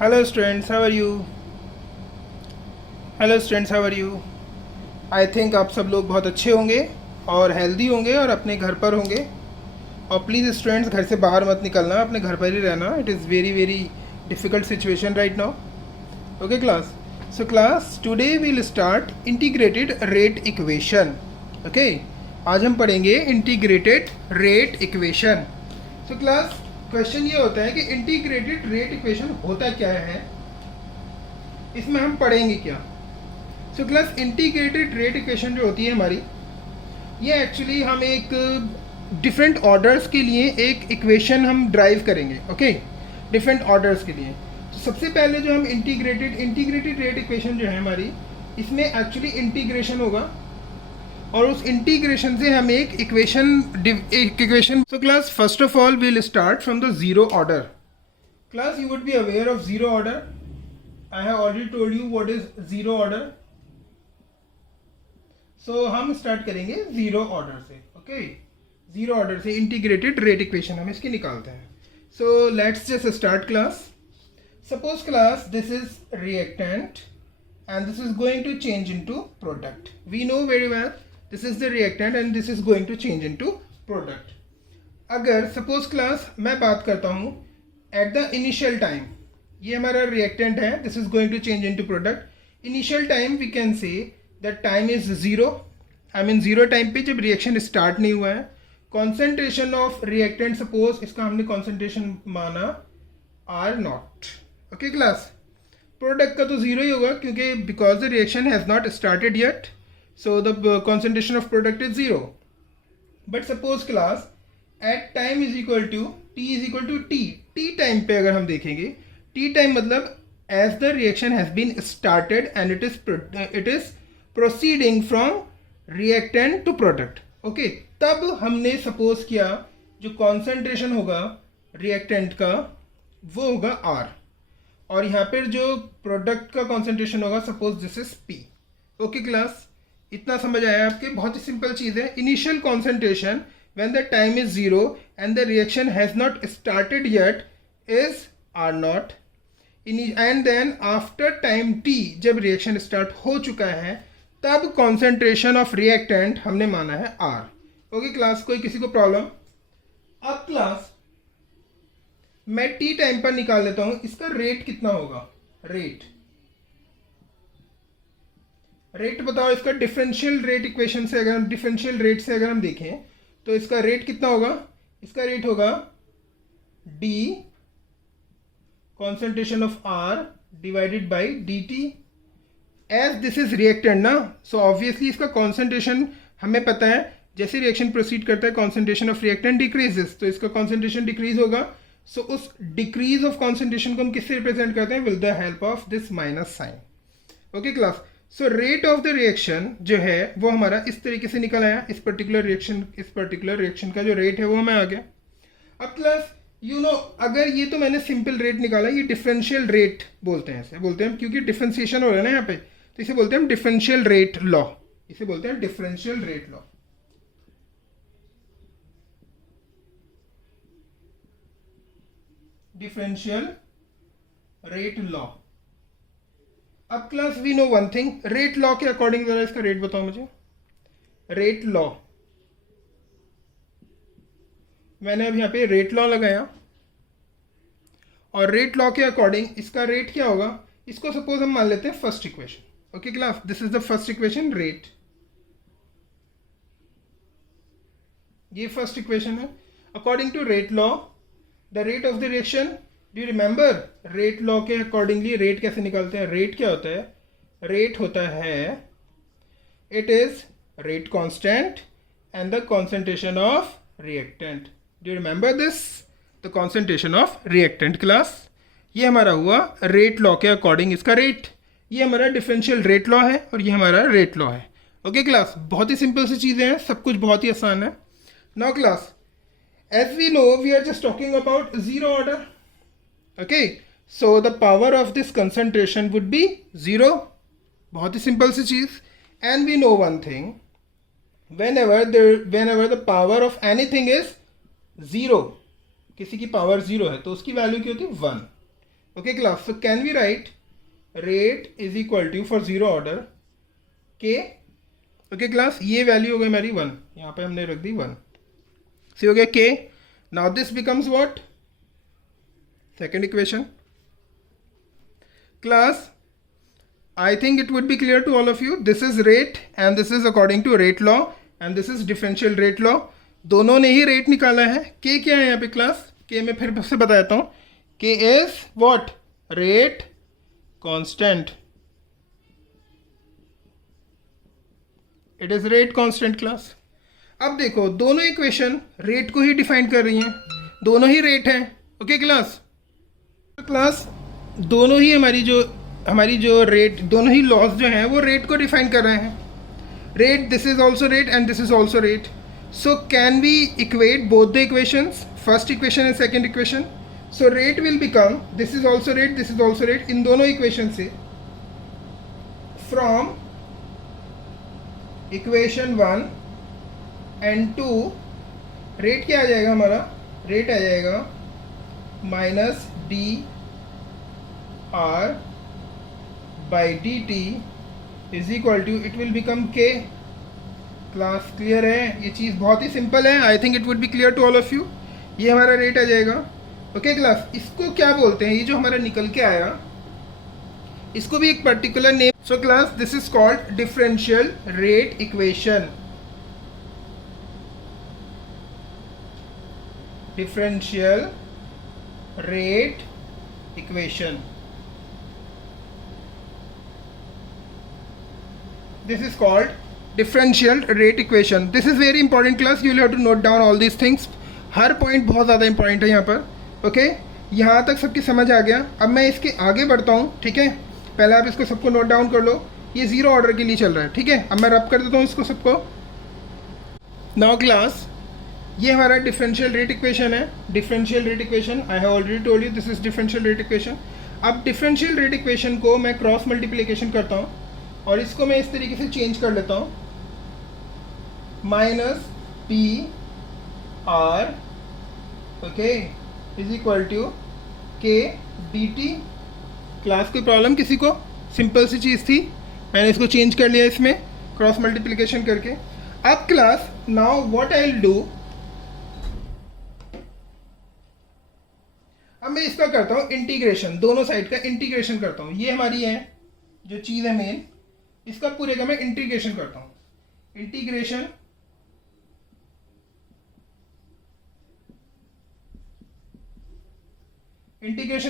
Hello students, how are you? Hello students, how are you? I think आप सब लोग बहुत अच्छे होंगे और हेल्दी होंगे और अपने घर पर होंगे। और प्लीज़ स्टूडेंट्स, घर से बाहर मत निकलना, अपने घर पर ही रहना। It is very very difficult situation right now. Okay class, so class today will start integrated rate equation. Okay, आज हम पढ़ेंगे integrated rate equation. So class, question ये होता है कि इंटीग्रेटेड रेट इक्वेशन होता क्या है, इसमें हम पढ़ेंगे क्या। So class, integrated rate equation जो होती है हमारी, ये एक्चुअली हम एक डिफरेंट ऑर्डर्स के लिए एक इक्वेशन हम ड्राइव करेंगे। ओके, डिफरेंट ऑर्डर्स के लिए। तो सबसे पहले जो हम इंटीग्रेटेड रेट इक्वेशन जो है हमारी, इसमें एक्चुअली इंटीग्रेशन होगा और उस इंटीग्रेशन से हम एक equation so class, first of all we'll start from the zero order. Class, you would be aware of zero order. I have already told you what is zero order. So हम start करेंगे zero order से। Okay, zero order से integrated rate equation हम इसकी निकालते हैं। So let's just start class. Suppose class, this is reactant and this is going to change into product. We know very well this is the reactant and this is going to change into product. अगर suppose class मैं बात करता हूँ at the initial time, ये हमारा reactant है, this is going to change into product. Initial time we can say that time is zero. I mean zero time पे जब reaction start नहीं हुआ है, concentration of reactant suppose इसका हमने concentration माना R0. Okay class, प्रोडक्ट का तो जीरो ही होगा क्योंकि because the reaction has not started yet, so the concentration of product is zero. But suppose class at time is equal to T is equal to T. T time पे अगर हम देखेंगे, T time मतलब as the reaction has been started and it is proceeding from reactant to product. Okay, तब हमने suppose किया जो concentration होगा रिएक्टेंट का वो होगा आर, और यहाँ पर जो प्रोडक्ट का कॉन्सेंट्रेशन होगा suppose this is P. Okay class, इतना समझ आया आपके? बहुत ही सिंपल चीज़ है। Initial concentration when the time is zero and the reaction has not started yet is are not, and then after time T जब रिएक्शन स्टार्ट हो चुका है तब कॉन्सेंट्रेशन ऑफ रिएक्टेंट हमने माना है आर। ओके क्लास, कोई किसी को प्रॉब्लम? अब क्लास मैं टी टाइम पर निकाल लेता हूं इसका रेट कितना होगा। रेट बताओ इसका। डिफरेंशियल रेट इक्वेशन से अगर हम डिफरेंशियल रेट से अगर हम देखें तो इसका रेट कितना होगा? इसका रेट होगा D concentration of R divided by D T. As this is reactant ना, सो ऑब्वियसली इसका कॉन्सेंट्रेशन हमें पता है, जैसे रिएक्शन प्रोसीड करता है कॉन्सेंट्रेशन ऑफ रिएक्टेंट डिक्रीजेस, तो इसका कॉन्सेंट्रेशन डिक्रीज होगा। सो उस डिक्रीज ऑफ कॉन्सेंट्रेशन को हम किससे रिप्रेजेंट करते हैं? With the help of this minus sign. Okay class, so rate of the reaction जो है वो हमारा इस तरीके से निकल आया। इस पर्टिकुलर रिएक्शन का जो रेट है वो हमें आ गया। अब क्लास यू नो, अगर ये तो मैंने सिंपल रेट निकाला, ये डिफरेंशियल रेट बोलते हैं, इसे बोलते हैं क्योंकि डिफरेंशिएशन हो रहा है ना यहाँ पे, तो इसे बोलते हैं हम डिफरेंशियल रेट लॉ। इसे बोलते हैं differential rate law. Differential rate law. अब class we know one thing, rate law के अकॉर्डिंग जरा इसका रेट बताओ मुझे। रेट लॉ, मैंने अब यहां पे रेट लॉ लगाया और रेट लॉ के अकॉर्डिंग इसका रेट क्या होगा? इसको सपोज हम मान लेते हैं first equation. Okay class, this is the first equation rate, ये फर्स्ट इक्वेशन है। According to rate law the rate of the reaction, do you remember rate law के अकॉर्डिंगली रेट कैसे निकालते हैं? रेट क्या होता है? रेट होता है it is rate constant and the concentration of reactant. Do you remember this? The concentration of reactant class, ये हमारा हुआ रेट लॉ के अकॉर्डिंग इसका रेट। ये हमारा डिफरेंशियल रेट लॉ है और ये हमारा रेट लॉ है। ओके क्लास, बहुत ही सिंपल सी चीज़ें हैं, सब कुछ बहुत ही आसान है। Now class, as we know we are just talking about zero order. Okay, so the power of this concentration would be zero. बहुत ही सिंपल सी चीज। and we know one thing, whenever the power of anything is zero, किसी की power zero है तो उसकी value क्या होती है? 1। Okay class, so can we write rate is equal to for zero order के. ओके क्लास, ये वैल्यू हो गई हमारी 1, यहाँ पे हमने रख दी 1. सी हो गया के. Now this becomes what, second equation. Class, I think it would be clear to all of you. This is rate and this is according to rate law and this is differential rate law. दोनों ने ही rate निकाला है. K क्या है यहाँ पे class? K मैं फिर से बता देता हूँ. K is what? Rate constant. It is rate constant class. अब देखो दोनों इक्वेशन रेट को ही डिफाइन कर रही हैं. दोनों ही रेट हैं. Okay class. क्लास दोनों ही हमारी जो रेट, दोनों ही लॉज जो हैं वो रेट को डिफाइन कर रहे हैं. Rate, this is also rate and this is also rate. So can we equate both the equations, first equation and second equation. So rate will become, this is also rate, this is also rate. इन दोनों equation से from equation 1 and 2 rate क्या आ जाएगा हमारा? Rate आ जाएगा minus D R by dt is equal to, it will become k. Class clear है? ये चीज़ बहुत ही सिंपल है. I think it would be clear to all of you. ये हमारा रेट आ जाएगा. ओके क्लास, इसको क्या बोलते हैं? ये जो हमारा निकल के आया इसको भी एक particular name. So class, this is called differential rate equation. Differential rate equation. This is called differential rate equation. This is very important class. You will have to note down all these things. Her point बहुत ज़्यादा important है यहाँ पर. Okay, यहाँ तक सबकी समझ आ गया. अब मैं इसके आगे बढ़ता हूँ. ठीक है, पहले आप इसको सबको नोट डाउन कर लो. ये जीरो ऑर्डर के लिए चल रहा है. ठीक है, अब मैं रब कर देता हूँ इसको सबको. नाउ क्लास, ये हमारा डिफरेंशियल रेट इक्वेशन है. Differential rate equation, I have already told you this is differential rate equation. अब डिफरेंशियल रेट इक्वेशन को मैं क्रॉस मल्टीप्लिकेशन करता हूँ और इसको मैं इस तरीके से चेंज कर लेता हूँ. Minus P R okay is equal to K D T. Class कोई प्रॉब्लम किसी को? सिंपल सी चीज़ थी, मैंने इसको चेंज कर लिया इसमें क्रॉस मल्टीप्लिकेशन करके. अब class, now what I will do, अब मैं इसका करता हूँ इंटीग्रेशन. दोनों साइड का इंटीग्रेशन करता हूँ. ये हमारी है जो चीज़ है मेन, इसका पूरे का मैं इंटीग्रेशन करता हूं. इंटीग्रेशन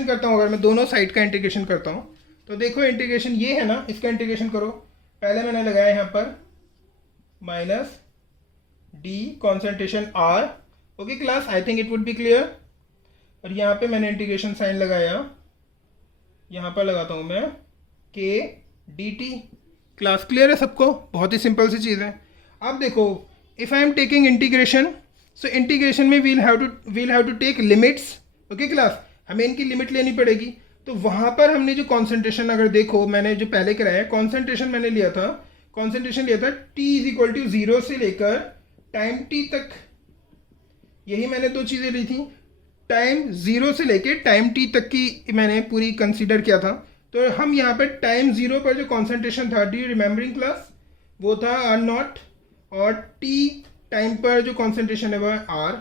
करता हूं. अगर मैं दोनों साइड का इंटीग्रेशन करता हूं तो देखो इंटीग्रेशन ये है ना, इसका इंटीग्रेशन करो. पहले मैंने लगाया यहां पर minus D concentration R. Okay class, I think it would be clear. और यहां पे मैंने इंटीग्रेशन साइन लगाया, यहां पर लगाता हूं मैं के डी टी. क्लास क्लियर है सबको? बहुत ही सिंपल सी चीज़ है. अब देखो, if I am taking integration, so integration में we'll have to take limits. Okay class, हमें इनकी लिमिट लेनी पड़ेगी. तो वहाँ पर हमने जो कॉन्सेंट्रेशन, अगर देखो मैंने जो पहले कराया कॉन्सेंट्रेशन मैंने लिया था t इज इक्वल टू 0 से लेकर टाइम t तक. यही मैंने दो चीज़ें ली थी. टाइम 0 से लेकर टाइम t तक की मैंने पूरी कंसीडर किया था. तो हम यहाँ पर टाइम 0 पर जो कॉन्सेंट्रेशन था, डी रिमेम्बरिंग क्लास, वो था आर नॉट. और टी टाइम पर जो कॉन्सेंट्रेशन है वो है आर.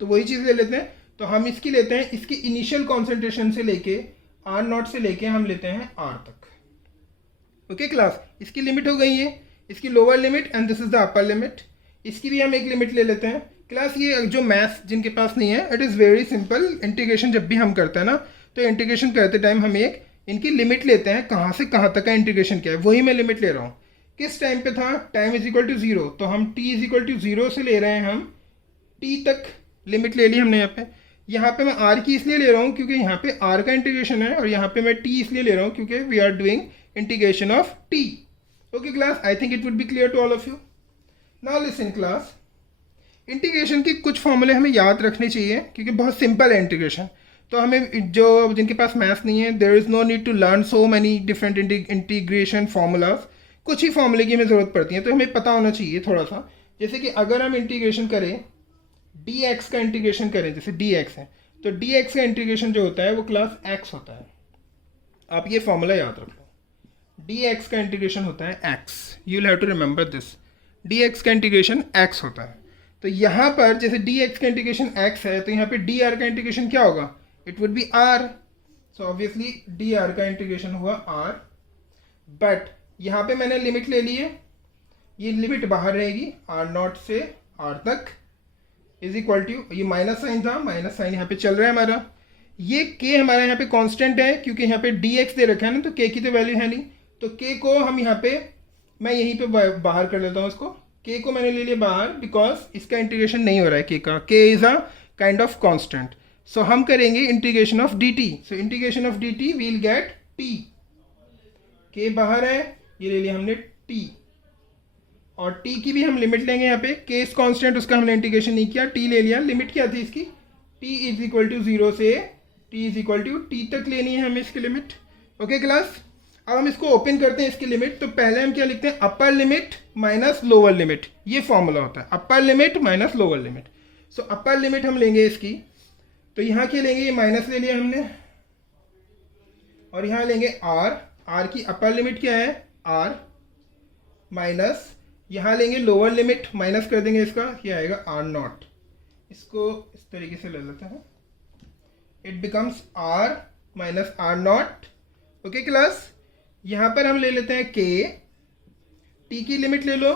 तो वही चीज़ ले लेते हैं. तो हम इसकी लेते हैं, इसकी इनिशियल कॉन्सेंट्रेशन से लेके आर नॉट से लेके हम लेते हैं आर तक. ओके क्लास, इसकी लिमिट हो गई है, इसकी lower limit and this is the upper limit. इसकी भी हम एक लिमिट ले लेते हैं. क्लास, ये जो मैथ्स जिनके पास नहीं है, it is very simple. Integration जब भी हम करते हैं ना, तो इंटीग्रेशन करते टाइम हम एक इनकी लिमिट लेते हैं, कहाँ से कहाँ तक का इंटीग्रेशन किया है, वही मैं लिमिट ले रहा हूँ. किस टाइम पे था? Time is equal to 0. तो हम t इज इक्वल टू 0 से ले रहे हैं, हम t तक लिमिट ले ली हमने. यहाँ पे मैं r की इसलिए ले रहा हूँ क्योंकि यहाँ पे r का इंटीग्रेशन है, और यहाँ पे मैं t इसलिए ले रहा हूँ क्योंकि we are doing integration of t. Okay class, I think it would be clear to all of you. Now listen class, integration की कुछ फॉर्मूले हमें याद रखने चाहिए क्योंकि बहुत सिंपल है इंटीग्रेशन. तो हमें जो जिनके पास मैथ्स नहीं है, there is no need to learn so many different integration formulas. कुछ ही फॉर्मूले की हमें ज़रूरत पड़ती है, तो हमें पता होना चाहिए थोड़ा सा. जैसे कि अगर हम इंटीग्रेशन करें dx का इंटीग्रेशन करें, जैसे dx है, तो डी एक्स का इंटीग्रेशन जो होता है वो क्लास एक्स होता है। आप ये फॉर्मूला याद रख लो, डी एक्स का इंटीग्रेशन होता है X, you will have to remember this, D X का इंटीग्रेशन एक्स होता है। तो यहाँ पर जैसे डी एक्स का इंटीग्रेशन एक्स है तो यहाँ पे डी आर का इंटीग्रेशन क्या होगा, it would be R, so obviously D R का इंटीग्रेशन हुआ आर। बट यहाँ पे मैंने लिमिट ले ली है, ये लिमिट बाहर रहेगी आर नॉट से आर तक, इज इक्वल टू, ये माइनस साइन था, माइनस साइन यहाँ पे चल रहा है हमारा, ये के हमारा यहाँ पे कांस्टेंट है क्योंकि यहाँ पे डी एक्स दे रखा है ना, तो के की तो वैल्यू है नहीं, तो के को हम यहाँ पे, मैं यहीं पे बाहर कर लेता हूँ इसको, के को मैंने ले लिया बाहर बिकॉज इसका इंटीग्रेशन नहीं हो रहा है के का, k is a kind of constant. So हम करेंगे integration of d t, so integration of d t we'll get t, k बाहर है, ये ले लिया हमने टी, और टी की भी हम लिमिट लेंगे यहाँ पे, के इज कांस्टेंट उसका हमने इंटीग्रेशन नहीं किया, टी ले लिया, लिमिट क्या थी इसकी, टी इज इक्वल टू 0 से T is equal to T तक लेनी है हमें इसकी लिमिट। ओके क्लास, अब हम इसको ओपन करते हैं इसकी लिमिट, तो पहले हम क्या लिखते हैं, upper limit minus lower limit, ये फॉर्मूला होता है upper limit minus lower limit. So upper limit हम लेंगे इसकी, तो यहाँ क्या लेंगे, ये माइनस ले लिया हमने, और यहाँ लेंगे आर, आर की अपर लिमिट क्या है आर, माइनस यहाँ लेंगे लोअर लिमिट, माइनस कर देंगे इसका, ये आएगा आर नॉट, इसको इस तरीके से ले लेते हैं, it becomes R minus are not. Okay class, यहाँ पर हम ले लेते हैं के, टी की लिमिट ले लो,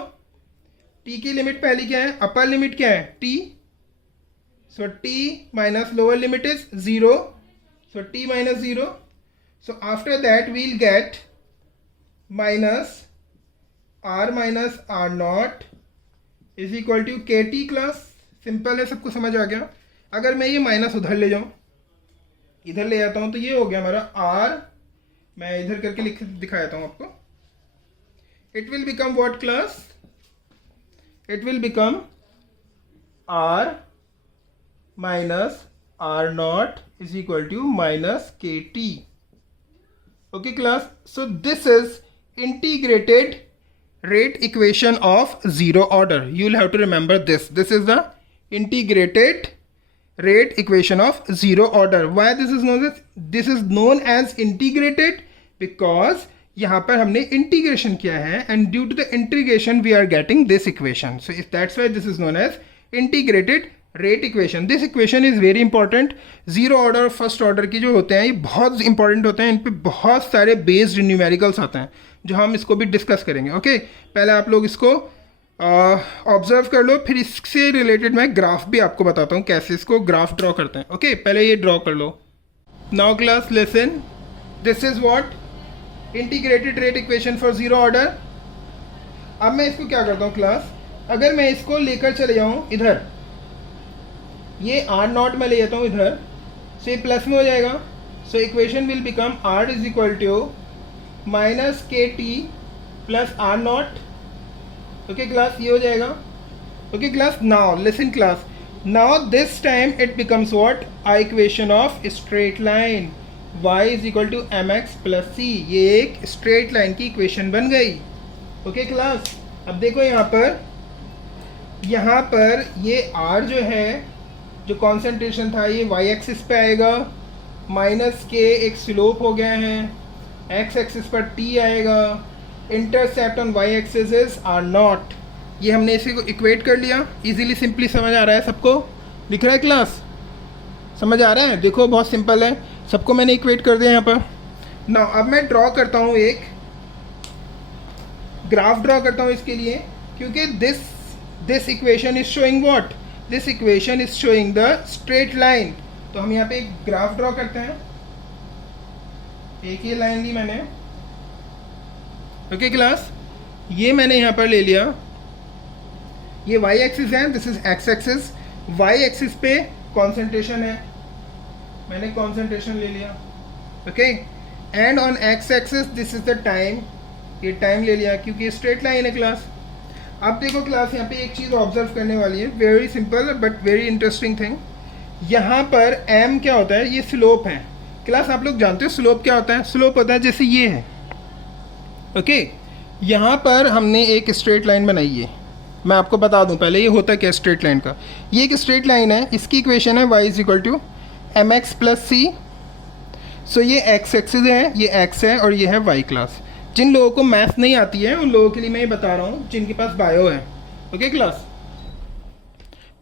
टी की लिमिट पहली क्या है, अपर लिमिट क्या है T, so T minus lower limit is 0, so T minus 0, so after that will get minus R minus are not is equal to K T. Class simple है, सबको समझ आ गया। अगर मैं ये माइनस उधर ले जाऊँ, इधर ले आता हूँ, तो ये हो गया हमारा आर, मैं इधर करके लिख दिखाता हूँ आपको, it will become what class, it will become r minus are not is equal to minus k t. Okay class, so this is integrated rate equation of zero order, you will have to remember this, this is the integrated rate equation of zero order. Why this is known as integrated, because यहाँ पर हमने integration किया है, and due to the integration we are getting this equation, so if that's why this is known as integrated rate equation. This equation is very important. Zero order first order की जो होते हैं ये बहुत important होते हैं, इन पे बहुत सारे बेस्ड न्यूमेरिकल्स आते हैं जो हम इसको भी डिस्कस करेंगे। ओके, पहले आप लोग इसको ऑब्जर्व कर लो, फिर इससे रिलेटेड मैं ग्राफ भी आपको बताता हूँ कैसे इसको ग्राफ ड्रॉ करते हैं। ओके, पहले ये ड्रॉ कर लो। Now class listen, this is what integrated rate equation for zero order. अब मैं इसको क्या करता हूँ क्लास, अगर मैं इसको लेकर चले जाऊँ इधर, ये आर नॉट में ले जाता हूँ इधर, सो ये प्लस में हो जाएगा, so equation will become r is equal to minus k t plus r not. Okay class, ये हो जाएगा। Okay class, now listen class, now this time it becomes what a equation of straight line, y is equal to M x plus c, ये एक straight line की equation बन गई। Okay class, अब देखो यहाँ पर ये r जो है, जो कॉन्सेंट्रेशन था, ये y एक्सिस पे आएगा, माइनस के एक स्लोप हो गया है, x एक्सिस पर t आएगा, intercept on y axis is are not. ये हमने इसी को इक्वेट कर लिया, इजीली सिंपली समझ आ रहा है सबको, दिख रहा है क्लास, समझ आ रहा है? देखो बहुत सिंपल है, सबको मैंने इक्वेट कर दिया यहाँ पर। ना अब मैं ड्रॉ करता हूँ, एक ग्राफ ड्रॉ करता हूँ इसके लिए, क्योंकि this equation is showing what, this equation is showing the straight line. तो हम यहाँ पे एक ग्राफ ड्रॉ करते हैं, एक ही लाइन ली मैंने। ओके क्लास, ये मैंने यहाँ पर ले लिया, ये y एक्सिस है, this is x axis, y axis पे कॉन्सेंट्रेशन है, मैंने कॉन्सेंट्रेशन ले लिया। Okay, and on x axis this is the time, ये टाइम ले लिया क्योंकि स्ट्रेट लाइन है क्लास। अब देखो क्लास, यहाँ पे एक चीज़ ऑब्जर्व करने वाली है, very simple but very interesting thing. यहाँ पर m क्या होता है, ये स्लोप है क्लास। आप लोग जानते हो स्लोप क्या होता है? स्लोप होता है जैसे ये है। ओके, यहाँ पर हमने एक स्ट्रेट लाइन बनाई है, मैं आपको बता दूँ पहले ये होता क्या स्ट्रेट लाइन का। ये एक स्ट्रेट लाइन है, इसकी इक्वेशन है y is equal to M x plus c. So ये एक्स एक्सिस है, ये एक्स है और ये है वाई क्लास। जिन लोगों को मैथ नहीं आती है उन लोगों के लिए मैं ये बता रहा हूँ जिनके पास बायो है। ओके क्लास,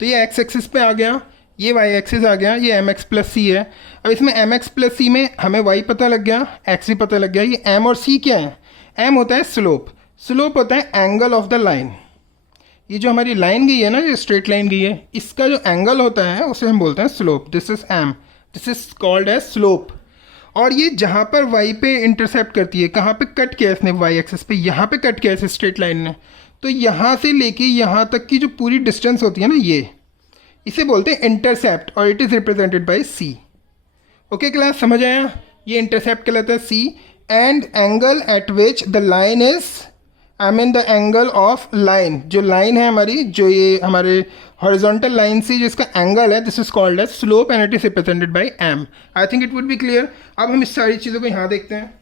तो ये एक्स एक्सिस पे आ गया, ये वाई एक्सिस आ गया, ये एम एक्स प्लस सी है। अब इसमें एम एक्स प्लस सी में हमें वाई पता लग गया, एक्स भी पता लग गया। ये एम और सी क्या है? एम होता है स्लोप, स्लोप होता है एंगल ऑफ द लाइन। ये जो हमारी लाइन गई है ना, जो स्ट्रेट लाइन गई है, इसका जो एंगल होता है उसे हम बोलते हैं slope. This is M, this is called as slope. और ये जहाँ पर वाई पे इंटरसेप्ट करती है, कहाँ पे कट किया इसने वाई एक्सिस पे, यहाँ पे कट किया इस स्ट्रेट लाइन ने, तो यहाँ से लेके यहाँ तक की जो पूरी डिस्टेंस होती है ना, ये इसे बोलते हैं इंटरसेप्ट और it is represented by c. Okay class, समझ आया? ये इंटरसेप्ट कहलाता है c. And angle at which the line is, I mean the angle of line, जो लाइन है हमारी, जो ये हमारे हॉरिजॉन्टल लाइन से जिसका एंगल है, this is called as slope and it is represented by M. I think it would be clear. अब हम इस सारी चीज़ों को यहाँ देखते हैं।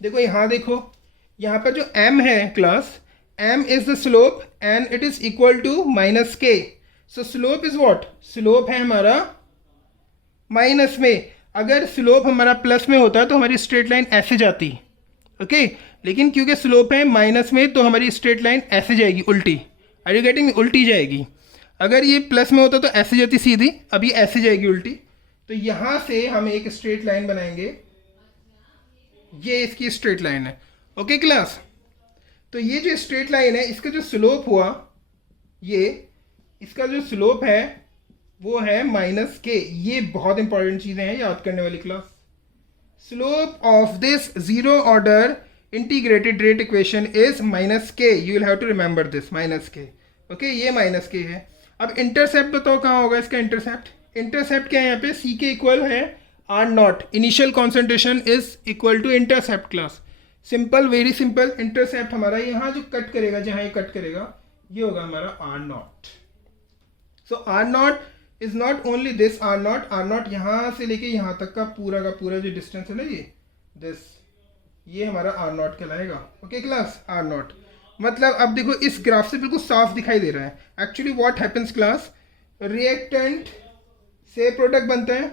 देखो यहाँ देखो, यहाँ पर जो m है class, m is the slope and it is equal to minus k. So slope is what? Slope है हमारा माइनस में। अगर स्लोप हमारा प्लस में होता तो हमारी स्ट्रेट लाइन ऐसे जाती, ओके लेकिन क्योंकि स्लोप है माइनस में तो हमारी स्ट्रेट लाइन ऐसे जाएगी, उल्टी। Are you getting? उल्टी जाएगी। अगर ये प्लस में होता तो ऐसे जाती सीधी, अभी ऐसे जाएगी उल्टी। तो यहाँ से हम एक स्ट्रेट लाइन बनाएंगे, ये इसकी स्ट्रेट लाइन है। ओके क्लास, तो ये जो स्ट्रेट लाइन है इसका जो स्लोप हुआ, ये इसका जो स्लोप है वो है माइनस के। ये बहुत इंपॉर्टेंट चीज़ें हैं याद करने वाली class. Slope of this zero order integrated rate equation is minus k. You will have to remember this, minus k. Okay, ये माइनस के है। अब इंटरसेप्ट बताओ कहाँ होगा इसका इंटरसेप्ट? इंटरसेप्ट क्या है यहाँ पे? सी के इक्वल है R not. Initial concentration is equal to intercept class. Simple, very simple. Intercept हमारा यहाँ जो कट करेगा, जहाँ ये कट करेगा, ये होगा हमारा R not. So R not is not only this R not. R not यहाँ से लेके यहाँ तक का पूरा जो डिस्टेंस है ना, ये दिस, ये हमारा आर नॉट कहलाएगा। ओके क्लास, आर नॉट मतलब अब देखो इस ग्राफ से बिल्कुल साफ दिखाई दे रहा है। Actually what happens class, reactant से प्रोडक्ट बनता है।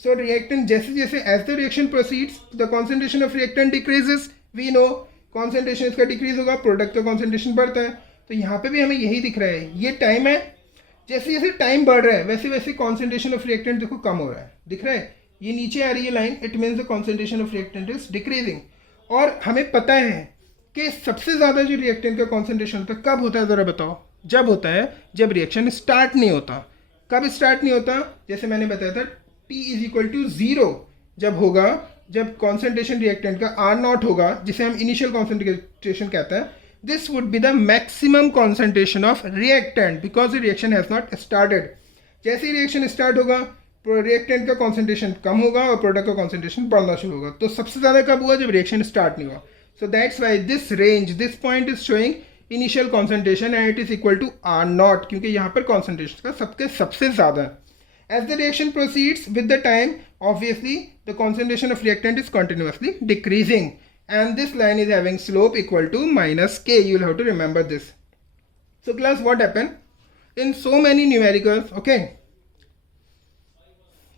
सो रिएक्टेंट जैसे जैसे as the reaction proceeds the concentration of reactant decreases. We know concentration इसका डिक्रीज होगा, प्रोडक्ट का कॉन्सेंट्रेशन बढ़ता है। तो यहाँ पे भी हमें यही दिख रहा है, ये टाइम है। जैसे जैसे टाइम बढ़ रहा है वैसे वैसे कॉन्सेंट्रेशन ऑफ रिएक्टेंट देखो कम हो रहा है, दिख रहा है? ये नीचे आ रही है line, it means the concentration of reactant is decreasing. और हमें पता है कि सबसे ज़्यादा जो रिएक्टेंट का कॉन्सेंट्रेशन होता है कब होता है, ज़रा बताओ? जब होता है जब रिएक्शन स्टार्ट नहीं होता। कब स्टार्ट नहीं होता? जैसे मैंने बताया था T इज इक्वल टू 0 जब होगा, जब कॉन्सेंट्रेशन रिएक्टेंट का R नॉट होगा, जिसे हम इनिशियल कॉन्सेंट्रेशन कहते हैं। This would be the maximum concentration of reactant because the reaction has not started. जैसे ही रिएक्शन स्टार्ट होगा रिएक्टेंट का कॉन्सेंट्रेशन कम होगा और प्रोडक्ट का कॉन्सेंट्रेशन बढ़ना शुरू होगा। तो सबसे ज़्यादा कब हुआ? जब रिएक्शन स्टार्ट नहीं हुआ। So that's why this range, this point is showing initial concentration and it is equal to R naught, क्योंकि यहाँ पर concentration का सबसे ज़्यादा है। As the reaction proceeds with the time, obviously the concentration of reactant is continuously decreasing and this line is having slope equal to minus K. You will have to remember this. So class, what happened? In so many numericals, okay?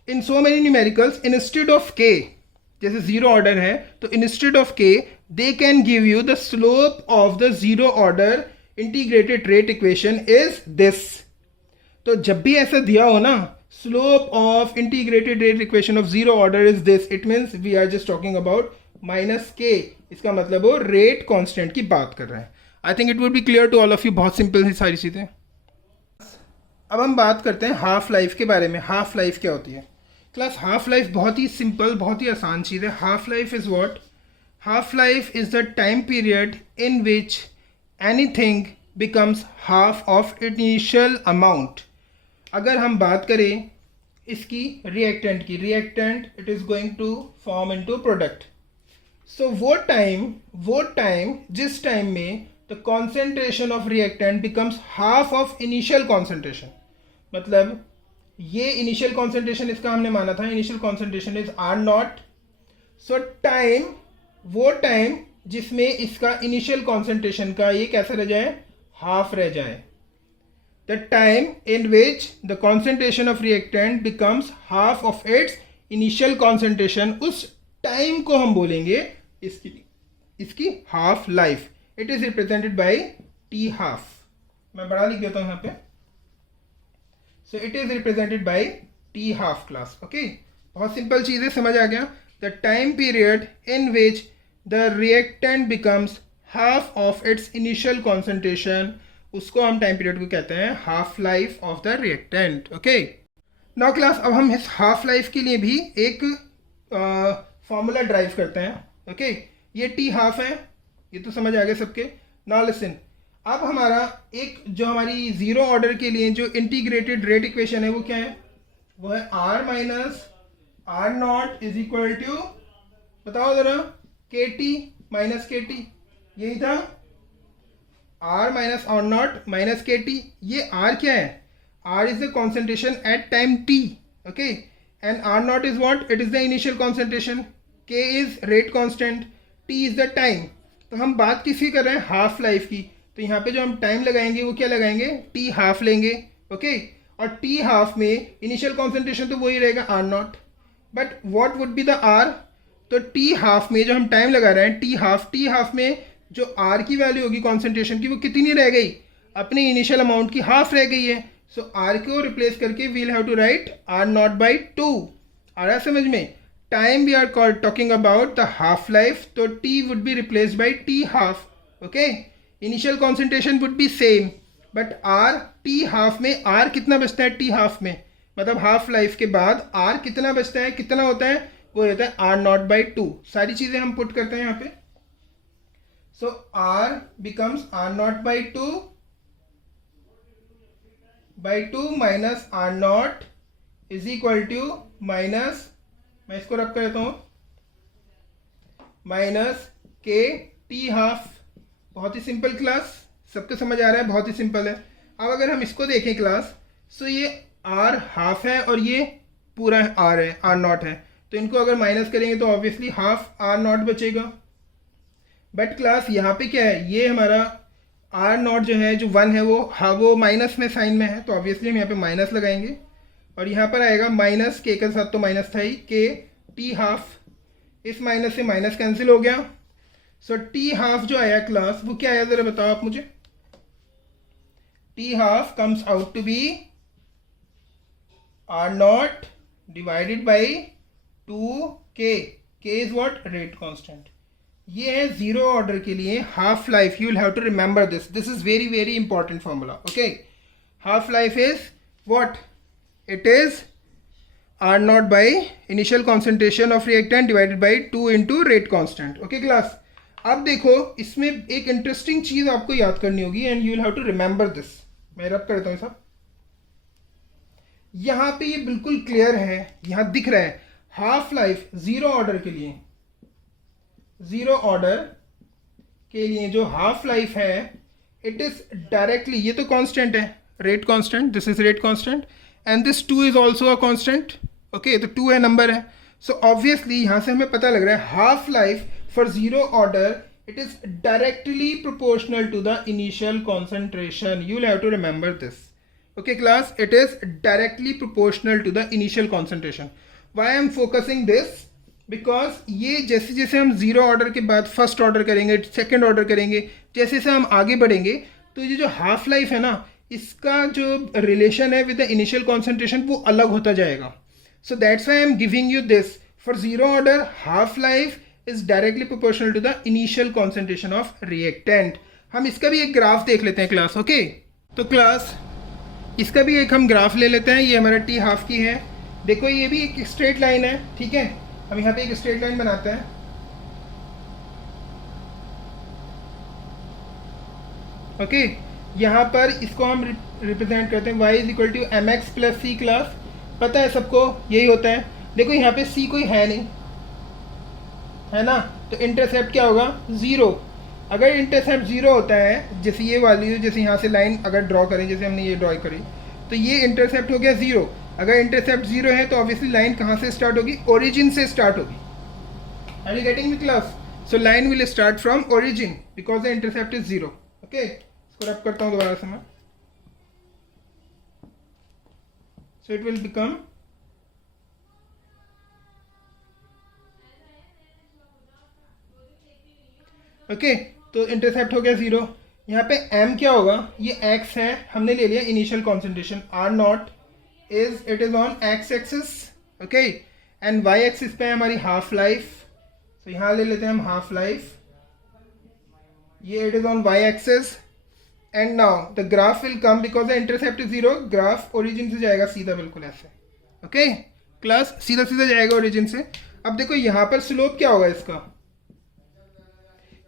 In so many numericals, instead of K, जैसे zero order है तो instead of K they can give you the slope of the zero order integrated rate equation is this. तो जब भी ऐसा दिया हो ना, slope of integrated rate equation of zero order is this, it means we are just talking about minus K. इसका मतलब वो रेट कांस्टेंट की बात कर रहे हैं। I think it would be clear to all of you. बहुत simple है सारी चीज़ें। अब हम बात करते हैं हाफ लाइफ के बारे में। हाफ लाइफ क्या होती है क्लास? हाफ लाइफ बहुत ही सिंपल, बहुत ही आसान चीज़ है। Half life is what? Half life is the time period in which anything becomes half of initial amount. अगर हम बात करें इसकी रिएक्टेंट की, reactant it is going to form into product. So वो टाइम जिस टाइम में the concentration of reactant becomes half of initial concentration, मतलब ये इनिशियल कॉन्सेंट्रेशन इसका हमने माना था, initial concentration is are not. So time, वो टाइम जिसमें इसका इनिशियल कॉन्सेंट्रेशन का ये कैसा रह जाए? हाफ रह जाए। The time in which the concentration of reactant becomes half of its initial concentration, उस टाइम को हम बोलेंगे इसकी half life. It is represented by t half. मैं बड़ा लिख देता हूं यहाँ पे. So it is represented by t half class. Okay, बहुत सिंपल चीज़ है, समझ आ गया. The time period in which the reactant becomes half of its initial concentration, उसको हम टाइम पीरियड को कहते हैं half life of the reactant. Okay, now class अब हम इस हाफ लाइफ के लिए भी एक फॉर्मूला ड्राइव करते हैं. ओके, ये टी हाफ है, ये तो समझ आ गया सबके. नाउ लिसन, अब हमारा एक जो हमारी जीरो ऑर्डर के लिए जो इंटीग्रेटेड रेट इक्वेशन है वो क्या है? वो है r minus are not is equal to, बताओ जरा, k t minus k t. यही था, r minus are naught minus k t. ये आर क्या है? R is the concentration at time t. Okay, and r not is what? It is the initial concentration. K is rate constant, t is the time. तो हम बात किसकी कर रहे हैं? हाफ लाइफ की. तो यहाँ पे जो हम टाइम लगाएंगे वो क्या लगाएंगे? टी हाफ लेंगे. ओके, और टी हाफ में इनिशियल कॉन्सेंट्रेशन तो वही रहेगा R not, but what would be the R? तो टी हाफ में जो हम टाइम लगा रहे हैं, टी हाफ में जो आर की वैल्यू होगी कॉन्सेंट्रेशन की, वो कितनी रह गई? अपने इनिशियल अमाउंट की हाफ रह गई है. सो आर को रिप्लेस करके we'll have to write r not by two. आ रहा है समझ में? Time we are talking about the half life, तो t would be replaced by t half. Okay, initial concentration would be same, but r t half में r कितना बचता है? टी हाफ में मतलब हाफ लाइफ के बाद आर कितना बचता है? कितना होता है? वो होता है आर नॉट बाई टू. सारी चीज़ें हम पुट करते हैं यहाँ पे. So r becomes r not by two minus are not is equal to minus, मैं इसको रख कर देता हूँ, माइनस के टी हाफ. बहुत ही सिंपल क्लास, सबको समझ आ रहा है? बहुत ही सिंपल है. अब अगर हम इसको देखें क्लास, सो ये आर हाफ है और ये पूरा आर है, आर नॉट है. तो इनको अगर माइनस करेंगे तो ऑब्वियसली हाफ आर नॉट बचेगा. बट क्लास यहाँ पे क्या है? ये हमारा आर नॉट जो है, जो 1 है, वो माइनस में साइन में है, तो ऑब्वियसली हम यहाँ पे माइनस लगाएंगे. और यहाँ पर आएगा माइनस, के के साथ तो माइनस था ही, के टी हाफ. इस माइनस से माइनस कैंसिल हो गया. सो टी हाफ जो आया क्लास, वो क्या आया ज़रा बताओ आप मुझे? T half comes out to be R not divided by 2k. K is what? Rate constant. ये है जीरो ऑर्डर के लिए half life. You will have to remember this. This is very very important formula. Okay, half life is what? It is are not by initial concentration of reactant divided by 2 into rate constant. Okay class, अब देखो इसमें एक interesting चीज आपको याद करनी होगी and you will have to remember this. मैं रब करता हूँ सब. यहाँ पे ये बिल्कुल क्लियर है, यहाँ दिख रहा है हाफ लाइफ जीरो ऑर्डर के लिए. जीरो ऑर्डर के लिए जो हाफ लाइफ है, इट इज डायरेक्टली, ये तो कांस्टेंट है, rate constant, this is rate constant, and this 2 is also a constant. Okay, तो 2 है, नंबर है. सो ऑब्वियसली यहाँ से हमें पता लग रहा है half life for zero order, it is directly proportional to the initial concentration. You will have to remember this. Okay class, it is directly proportional to the initial concentration. Why I am focusing this? Because ये जैसे जैसे हम zero order के बाद first order करेंगे, second order करेंगे, जैसे जैसे हम आगे बढ़ेंगे, तो ये जो हाफ लाइफ है ना, इसका जो रिलेशन है विद द इनिशियल कॉन्सेंट्रेशन वो अलग होता जाएगा. So that's why I am giving you this. For zero order half life is directly proportional to the initial concentration of reactant. हम इसका भी एक ग्राफ देख लेते हैं क्लास. ओके, तो क्लास इसका भी एक हम ग्राफ ले लेते हैं. ये हमारा टी हाफ की है. देखो ये भी एक स्ट्रेट लाइन है, ठीक है. हम यहाँ पे एक स्ट्रेट लाइन बनाते हैं. ओके, यहाँ पर इसको हम रिप्रेजेंट करते हैं y is equal to M x plus C. Class पता है सबको यही होता है. देखो यहाँ पे c कोई है नहीं, है ना, तो इंटरसेप्ट क्या होगा? 0. अगर इंटरसेप्ट 0 होता है, जैसे ये वाली, जैसे यहाँ से लाइन अगर ड्रॉ करें, जैसे हमने ये ड्रॉ करी, तो ये इंटरसेप्ट हो गया 0. अगर इंटरसेप्ट 0 है तो ऑब्वियसली लाइन कहाँ से स्टार्ट होगी? ओरिजिन से स्टार्ट होगी. Are you getting me class? So line will start from origin because the intercept is 0. Okay, इसको रब करता हूँ दोबारा से मैं. So it will become okay, तो इंटरसेप्ट हो गया 0। यहाँ पे m क्या होगा, ये x है, हमने ले लिया initial concentration, r not it is on x axis, okay, and y axis पे है हमारी हाफ लाइफ, तो यहाँ ले लेते हैं हम हाफ लाइफ, ये it is on y axis, and now the graph will come because the intercept is 0, graph origin से जाएगा सीधा बिल्कुल ऐसे, ओके क्लास, सीधा सीधा जाएगा ओरिजिन से। अब देखो यहाँ पर स्लोप क्या होगा इसका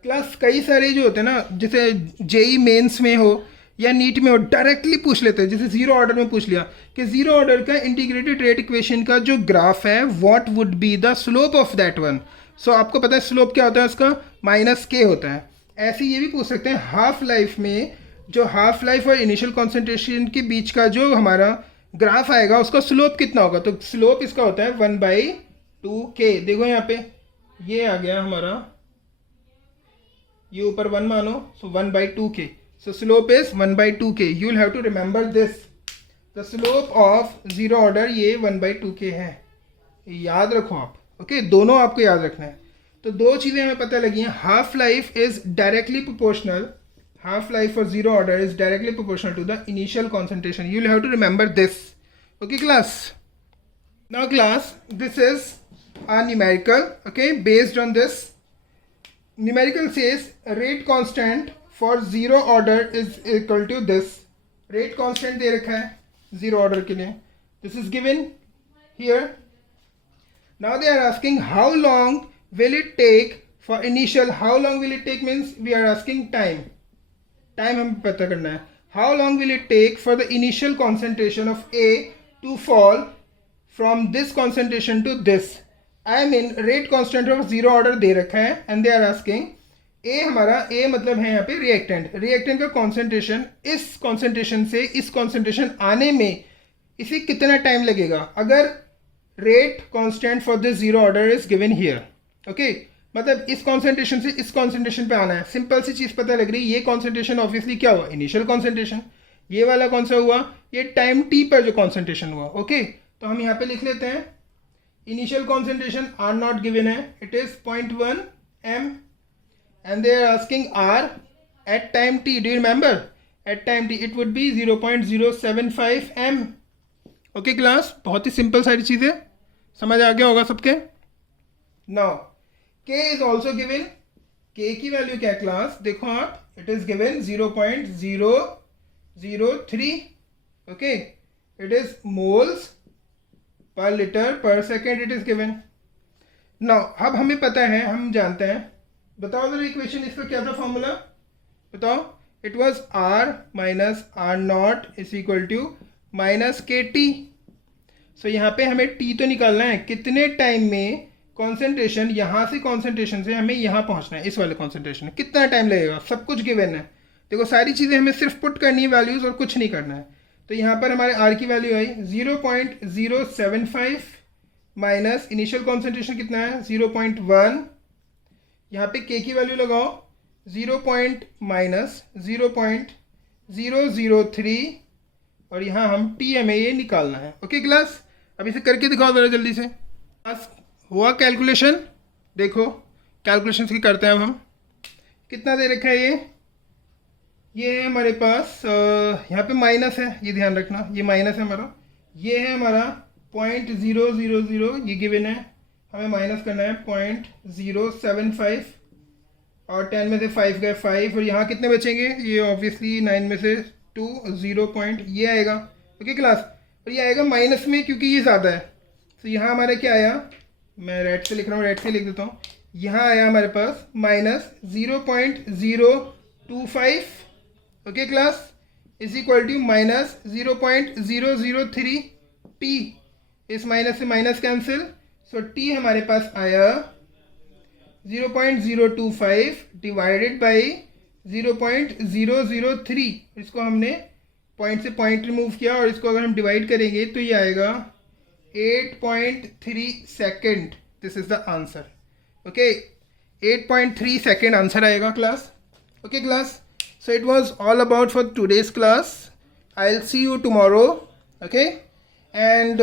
क्लास, कई सारे जो होते हैं ना, जैसे जेई मेंस में हो या नीट में हो, डायरेक्टली पूछ लेते हैं, जैसे जीरो ऑर्डर में पूछ लिया कि जीरो ऑर्डर का इंटीग्रेटेड रेट इक्वेशन का जो ग्राफ है what would be the slope of that one. So आपको पता है स्लोप क्या होता है उसका, माइनस के होता है। ऐसे ये भी पूछ सकते हैं हाफ लाइफ में, जो हाफ लाइफ और इनिशियल कॉन्सेंट्रेशन के बीच का जो हमारा ग्राफ आएगा उसका स्लोप कितना होगा, तो स्लोप इसका होता है 1/2k। देखो यहाँ पे ये आ गया हमारा, ये ऊपर 1 मानो, so 1/2k, so slope is 1/2k। You will have to remember this, the slope of zero order ये 1/2k है, याद रखो आप, ओके दोनों आपको याद रखना है। तो दो चीज़ें हमें पता लगी हैं, half life is directly proportional, half life for zero order is directly proportional to the initial concentration. You will have to remember this, okay class. Now class, this is a numerical, okay, based on this numerical says rate constant for zero order is equal to this, rate constant दे रखा है zero order के लिए, this is given here. Now they are asking how long will it take for initial, how long will it take means we are asking time, time हमें पता करना है। How long will it take for the initial concentration of a to fall from this concentration to this, I mean rate constant of zero order they रखा है and they are asking a, हमारा a मतलब है यहाँ पे reactant, reactant का concentration इस concentration से इस कॉन्सेंट्रेशन आने में इसे कितना टाइम लगेगा, अगर rate constant for this zero order is given here, okay, मतलब इस कॉन्सेंट्रेशन से इस कॉन्सेंट्रेशन पे आना है। सिंपल सी चीज़ पता लग रही है, ये कॉन्सेंट्रेशन ऑब्वियसली क्या हुआ, इनिशियल कॉन्सेंट्रेशन, ये वाला कौन सा हुआ, ये टाइम टी पर जो कॉन्सेंट्रेशन हुआ, ओके। तो हम यहाँ पे लिख लेते हैं initial concentration r naught given है, it is 0.1 m and they are asking r at time t, do you remember at time t it would be 0.075 m, okay class, बहुत ही सिंपल सारी चीज़ें समझ आ गया होगा सबके। Now k is also given, k की वैल्यू क्या क्लास, देखो आप, it is given 0.003, okay, it is moles per litre per second it is given. Now अब हमें पता है, हम जानते हैं, बताओ जरा इक्वेशन, इसका क्या था फॉर्मूला बताओ, it was r minus r not is equal to minus KT। So यहाँ पे हमें t तो निकालना है, कितने टाइम में कॉन्सेंट्रेशन, यहाँ से कॉन्सेंट्रेशन से हमें यहाँ पहुँचना है, इस वाले कॉन्सेंट्रेशन में कितना टाइम लगेगा, सब कुछ गिवन है। देखो सारी चीज़ें हमें सिर्फ पुट करनी है वैल्यूज़ और कुछ नहीं करना है। तो यहाँ पर हमारे आर की वैल्यू आई 0.075 माइनस इनिशियल कॉन्सेंट्रेशन कितना है 0.1, यहाँ पे के की वैल्यू लगाओ 0.-0.003 और यहाँ हम टी हमें ये निकालना है, ओके क्लास। अब इसे करके दिखाओ ज़रा जल्दी से, बस हुआ कैलकुलेशन, देखो कैलकुलेशन की करते हैं अब हम, कितना दे रखा है ये है हमारे पास, यहाँ पे माइनस है, ये ध्यान रखना, ये माइनस है हमारा, ये है हमारा 0.000, ये गिवन है, हमें माइनस करना है 0.075 और 10 में से 5 गए 5 और यहाँ कितने बचेंगे, ये ऑब्वियसली 9 में से 2 0 पॉइंट ये आएगा, ओके क्लास, और ये आएगा माइनस में क्योंकि ये ज़्यादा है। तो यहाँ हमारा क्या आया, मैं रेड से लिख रहा हूँ, रेड से लिख देता हूँ, यहाँ आया हमारे पास minus 0.025, okay class, is equal to minus 0.003 t, इस माइनस से माइनस कैंसिल, सो टी हमारे पास आया 0.025 डिवाइडेड बाई 0.003, इसको हमने पॉइंट से पॉइंट रिमूव किया और इसको अगर हम डिवाइड करेंगे तो ये आएगा 8.3 second, this is the answer, okay 8.3 second answer आएगा class, okay class. So it was all about for today's class. I'll see you tomorrow, okay? and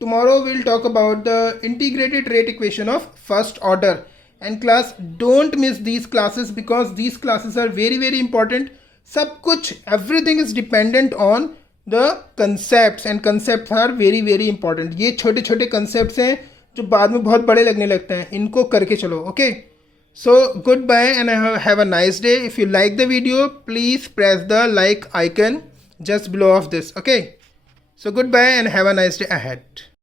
tomorrow we'll talk about the integrated rate equation of first order. And class, don't miss these classes because these classes are very very important. सब कुछ, everything is dependent on the concepts and concepts are very very important. ये छोटे छोटे concepts हैं जो बाद में बहुत बड़े लगने लगते हैं, इनको करके चलो. Okay, so goodbye and have a nice day. If you like the video, please press the like icon just below of this. Okay, so goodbye and have a nice day ahead.